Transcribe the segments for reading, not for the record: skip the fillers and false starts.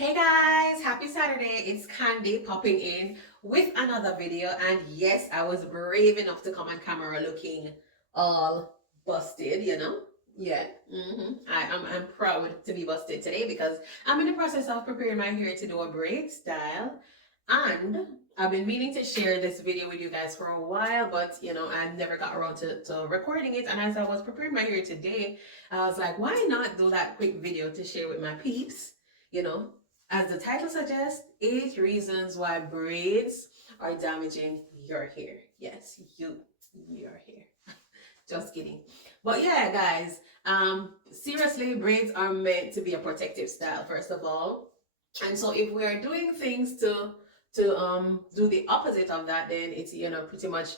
Hey guys, happy Saturday. It's Candy popping in with another video. And yes, I was brave enough to come on camera looking all busted, you know? Yeah. I'm proud to be busted today because I'm in the process of preparing my hair to do a braid style. And I've been meaning to share this video with you guys for a while, but I never got around to recording it. And as I was preparing my hair today, I was like, why not do that quick video to share with my peeps? You know, as the title suggests, 8 reasons why braids are damaging your hair. Yes, your hair. Just kidding. But yeah, guys, seriously, braids are meant to be a protective style, first of all. And so if we are doing things to do the opposite of that, then it's pretty much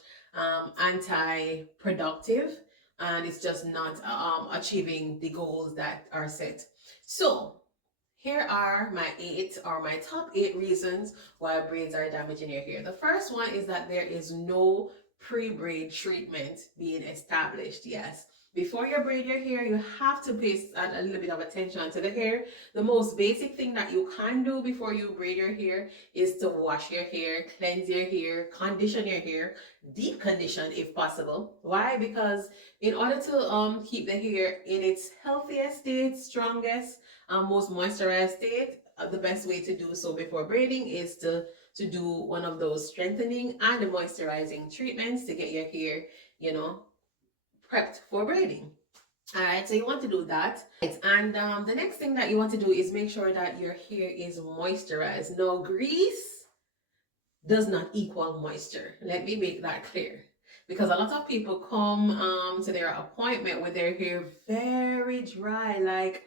anti-productive, and it's just not achieving the goals that are set. So here are my top 8 reasons why braids are damaging your hair. The first one is that there is no pre-braid treatment being established. Yes. Before you braid your hair, you have to pay a little bit of attention to the hair. The most basic thing that you can do before you braid your hair is to wash your hair, cleanse your hair, condition your hair, deep condition if possible. Why? Because in order to keep the hair in its healthiest state, strongest, most moisturized state, the best way to do so before braiding is to do one of those strengthening and moisturizing treatments to get your hair, prepped for braiding. All right, so you want to do that. And the next thing that you want to do is make sure that your hair is moisturized. No grease does not equal moisture. Let me make that clear. Because a lot of people come to their appointment with their hair very dry, like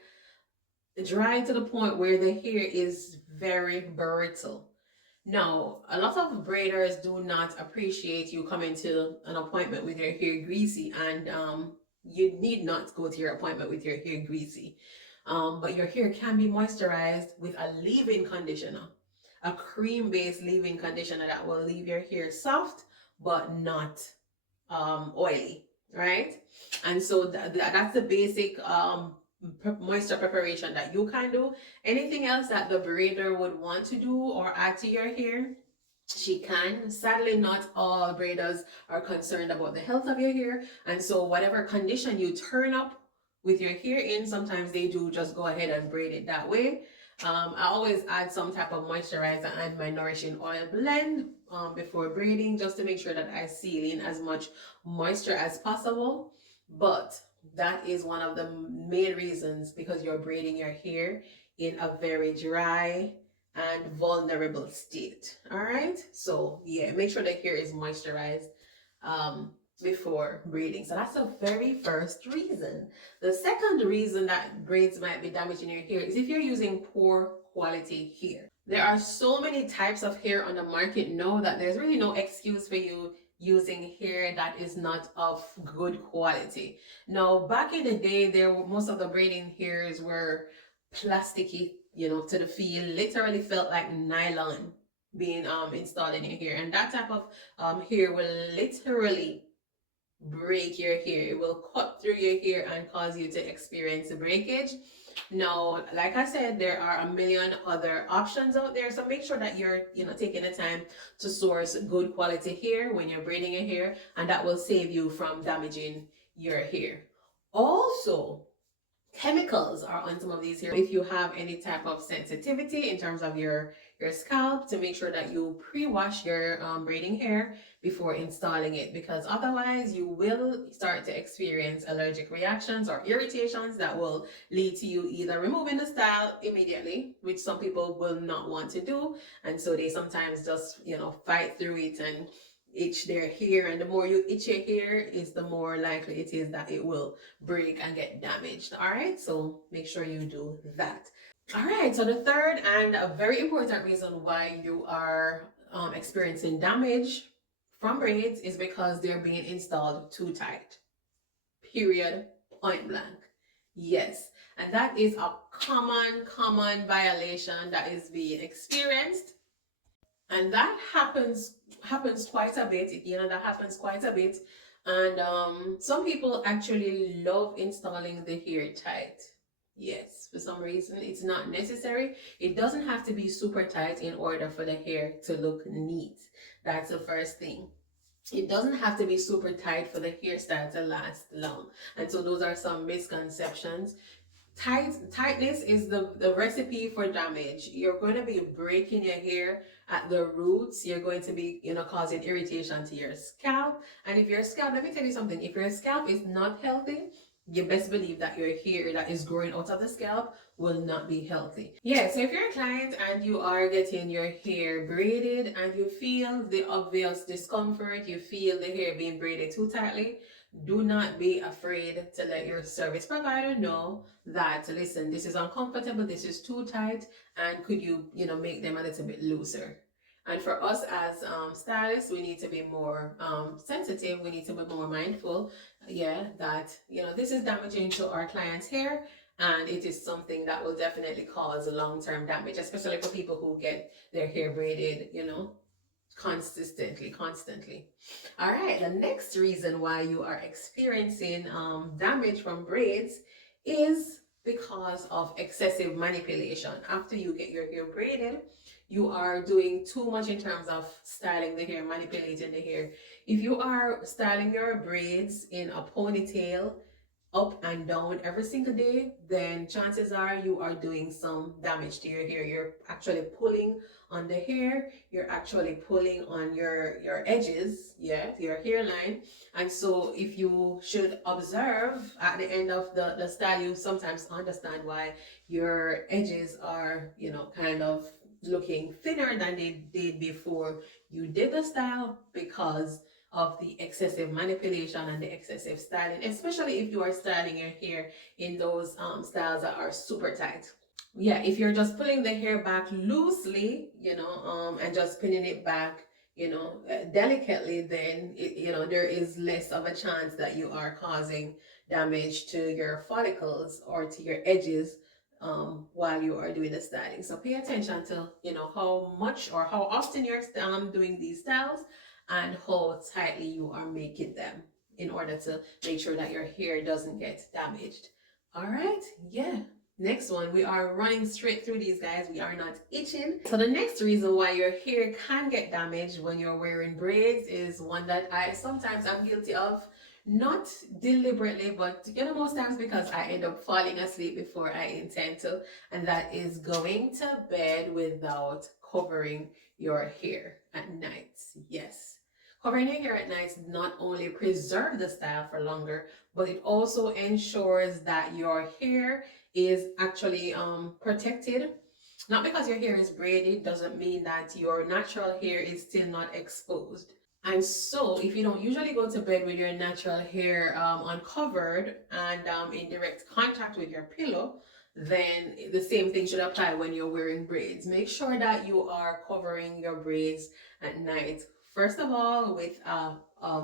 dry to the point where the hair is very brittle. Now, a lot of braiders do not appreciate you coming to an appointment with your hair greasy, and you need not go to your appointment with your hair greasy. But your hair can be moisturized with a leave-in conditioner, a cream-based leave-in conditioner that will leave your hair soft but not oily, right? And so that's the basic moisture preparation that you can do. Anything else that the braider would want to do or add to your hair, she can. Sadly, not all braiders are concerned about the health of your hair, and so whatever condition you turn up with your hair in, sometimes they do just go ahead and braid it that way. I always add some type of moisturizer and my nourishing oil blend before braiding, just to make sure that I seal in as much moisture as possible. But that is one of the main reasons, because you're braiding your hair in a very dry and vulnerable state. All right, so yeah, make sure the hair is moisturized before braiding. So that's the very first reason. The second reason that braids might be damaging your hair is if you're using poor quality hair. There are so many types of hair on the market now that there's really no excuse for you using hair that is not of good quality. Now, back in the day, most of the braiding hairs were plasticky, to the feel, literally felt like nylon being installed in your hair, and that type of hair will literally break your hair. It will cut through your hair and cause you to experience breakage. Now, like I said, there are a million other options out there, so make sure that you're taking the time to source good quality hair when you're braiding your hair, and that will save you from damaging your hair. Also, chemicals are on some of these here. If you have any type of sensitivity in terms of your scalp, to make sure that you pre-wash your braiding hair before installing it, because otherwise you will start to experience allergic reactions or irritations that will lead to you either removing the style immediately, which some people will not want to do, and so they sometimes just fight through it and itch their hair, and the more you itch your hair is the more likely it is that it will break and get damaged. All right, so make sure you do that. All right, so the third and a very important reason why you are experiencing damage from braids is because they're being installed too tight. Period. Point blank. Yes, and that is a common violation that is being experienced, and that happens quite a bit. That happens quite a bit. And some people actually love installing the hair tight. Yes, for some reason it's not necessary. It doesn't have to be super tight in order for the hair to look neat. That's the first thing. It doesn't have to be super tight for the hairstyle to last long. And so those are some misconceptions. Tightness is the recipe for damage. You're going to be breaking your hair at the roots. You're going to be, causing irritation to your scalp. And if your scalp, let me tell you something, if your scalp is not healthy, you best believe that your hair that is growing out of the scalp will not be healthy. Yeah, so if you're a client and you are getting your hair braided and you feel the obvious discomfort, you feel the hair being braided too tightly, do not be afraid to let your service provider know that, listen, this is uncomfortable, this is too tight, and could you, make them a little bit looser. And for us as stylists, we need to be more sensitive. We need to be more mindful, that, this is damaging to our client's hair. And it is something that will definitely cause long-term damage, especially for people who get their hair braided, constantly. All right, the next reason why you are experiencing damage from braids is because of excessive manipulation. After you get your hair braided, you are doing too much in terms of styling the hair, manipulating the hair. If you are styling your braids in a ponytail, up and down every single day, then chances are you are doing some damage to your hair. You're actually pulling on the hair, you're actually pulling on your edges, your hairline. And so if you should observe at the end of the style, you sometimes understand why your edges are, kind of looking thinner than they did before you did the style, because of the excessive manipulation and the excessive styling, especially if you are styling your hair in those styles that are super tight. Yeah, if you're just pulling the hair back loosely, and just pinning it back, delicately, then there is less of a chance that you are causing damage to your follicles or to your edges while you are doing the styling. So pay attention to how much or how often you're doing these styles and how tightly you are making them in order to make sure that your hair doesn't get damaged. All right, yeah. Next one, we are running straight through these, guys. We are not itching. So the next reason why your hair can get damaged when you're wearing braids is one that I sometimes am guilty of. Not deliberately, but most times because I end up falling asleep before I intend to, and that is going to bed without covering your hair at night. Yes. Covering your hair at night not only preserves the style for longer, but it also ensures that your hair is actually protected. Not because your hair is braided doesn't mean that your natural hair is still not exposed. And so if you don't usually go to bed with your natural hair uncovered and in direct contact with your pillow, then the same thing should apply when you're wearing braids. Make sure that you are covering your braids at night. First of all, with a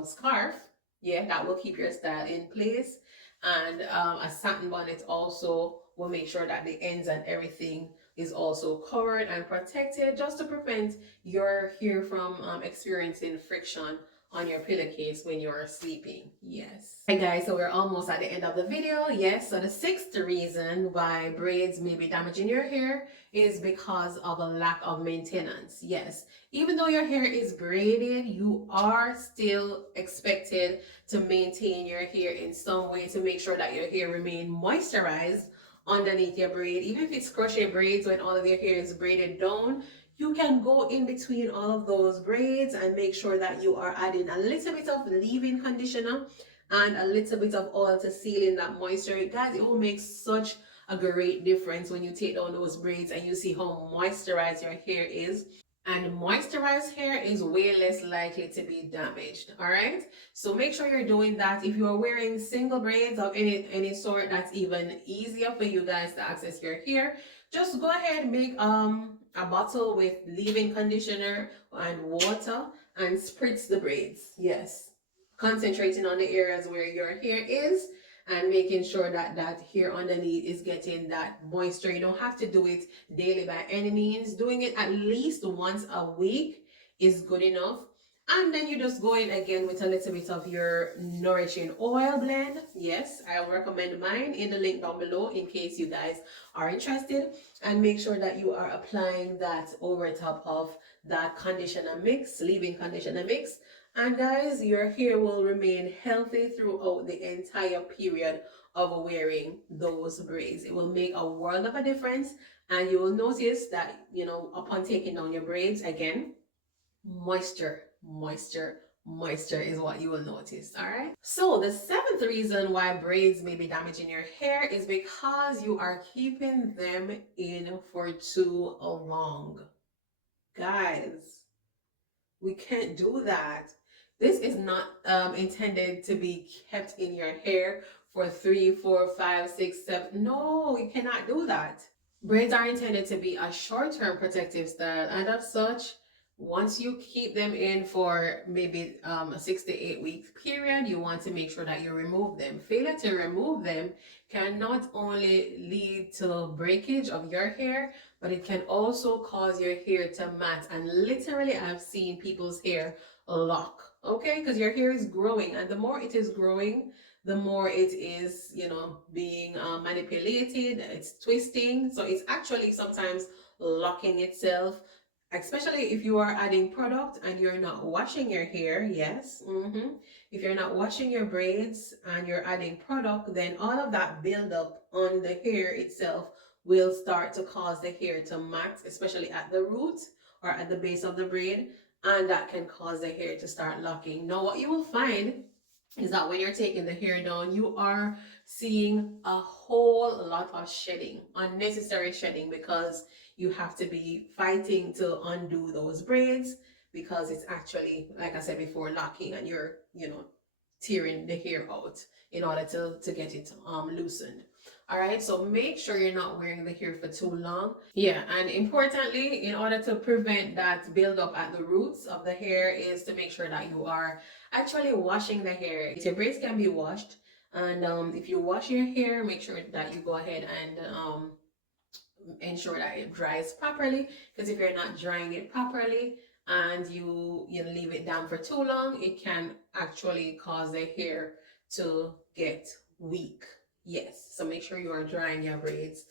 scarf, that will keep your style in place. And a satin bonnet also will make sure that the ends and everything is also covered and protected, just to prevent your hair from experiencing friction on your pillowcase when you're sleeping. Yes. Hey guys, so we're almost at the end of the video. Yes, so the sixth reason why braids may be damaging your hair is because of a lack of maintenance. Yes, even though your hair is braided, you are still expected to maintain your hair in some way to make sure that your hair remain moisturized underneath your braid. Even if it's crochet braids, when all of your hair is braided down, you can go in between all of those braids and make sure that you are adding a little bit of leave-in conditioner and a little bit of oil to seal in that moisture. Guys, it will make such a great difference when you take down those braids and you see how moisturized your hair is. And moisturized hair is way less likely to be damaged. All right, so make sure you're doing that. If you are wearing single braids of any sort, that's even easier for you guys to access your hair. Just go ahead, make a bottle with leave-in conditioner and water and spritz the braids. Yes, concentrating on the areas where your hair is and making sure that that hair underneath is getting that moisture. You don't have to do it daily by any means. Doing it at least once a week is good enough. And then you just go in again with a little bit of your nourishing oil blend. Yes, I recommend mine in the link down below in case you guys are interested. And make sure that you are applying that over top of that conditioner mix, leave-in conditioner mix. And guys, your hair will remain healthy throughout the entire period of wearing those braids. It will make a world of a difference. And you will notice that, you know, upon taking down your braids again, moisture, moisture, moisture is what you will notice. All right, so the seventh reason why braids may be damaging your hair is because you are keeping them in for too long. Guys, we can't do that. This is not intended to be kept in your hair for 3, 4, 5, 6, 7. No, you cannot do that. Braids are intended to be a short-term protective style, and as such, once you keep them in for maybe a 6 to 8 week period, you want to make sure that you remove them. Failure to remove them can not only lead to breakage of your hair, but it can also cause your hair to mat. And literally, I've seen people's hair lock, okay? Because your hair is growing, and the more it is growing, the more it is, you know, being manipulated, it's twisting. So it's actually sometimes locking itself, especially if you are adding product and you're not washing your hair. Yes. If you're not washing your braids and you're adding product, then all of that buildup on the hair itself will start to cause the hair to mat, especially at the root or at the base of the braid. And that can cause the hair to start locking. Now, what you will find is that when you're taking the hair down, you are seeing a whole lot of shedding, unnecessary shedding, because you have to be fighting to undo those braids because it's actually, like I said before, locking, and you're, you know, tearing the hair out in order to get it loosened. All right, so make sure you're not wearing the hair for too long. Yeah, and importantly, in order to prevent that buildup at the roots of the hair, is to make sure that you are actually washing the hair. Your braids can be washed, and if you wash your hair, make sure that you go ahead and ensure that it dries properly, because if you're not drying it properly and you leave it down for too long, it can actually cause the hair to get weak. Yes, so make sure you are drying your braids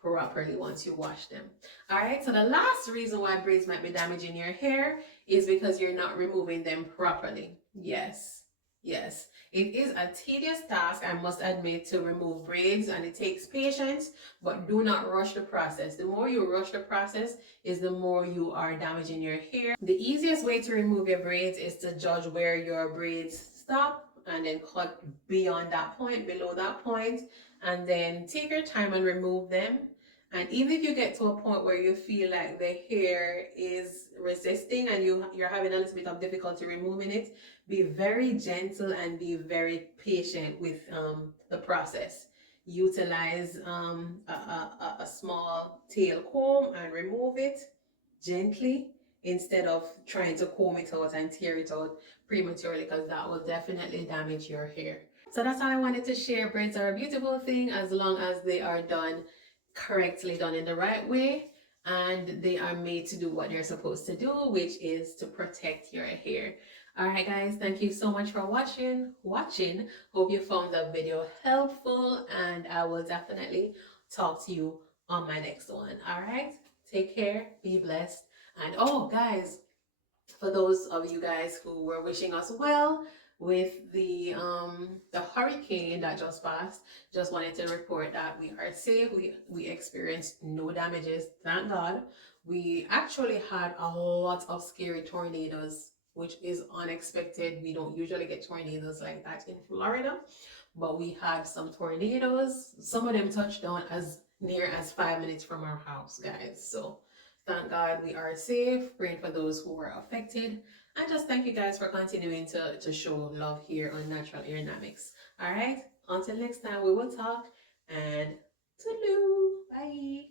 properly once you wash them. All right, so the last reason why braids might be damaging your hair is because you're not removing them properly. Yes, yes, it is a tedious task, I must admit, to remove braids, and it takes patience, but do not rush the process. The more you rush the process is the more you are damaging your hair. The easiest way to remove your braids is to judge where your braids stop and then cut beyond that point, below that point, and then take your time and remove them. And even if you get to a point where you feel like the hair is resisting and you're having a little bit of difficulty removing it, be very gentle and be very patient with the process. Utilize a small tail comb and remove it gently instead of trying to comb it out and tear it out prematurely, because that will definitely damage your hair. So that's all I wanted to share. Braids are a beautiful thing as long as they are done correctly, done in the right way, and they are made to do what they're supposed to do, which is to protect your hair. All right, guys, thank you so much for watching. Hope you found the video helpful, and I will definitely talk to you on my next one. All right, take care, be blessed, and oh, guys, for those of you guys who were wishing us well with the hurricane that just passed, just wanted to report that we are safe. We experienced no damages, thank God. We actually had a lot of scary tornadoes, which is unexpected. We don't usually get tornadoes like that in Florida, but we had some tornadoes. Some of them touched down as near as 5 minutes from our house, guys. So thank God we are safe. Praying for those who were affected. And just thank you guys for continuing to show love here on Natural Aerodynamics. All right, until next time, we will talk, and toodaloo. Bye.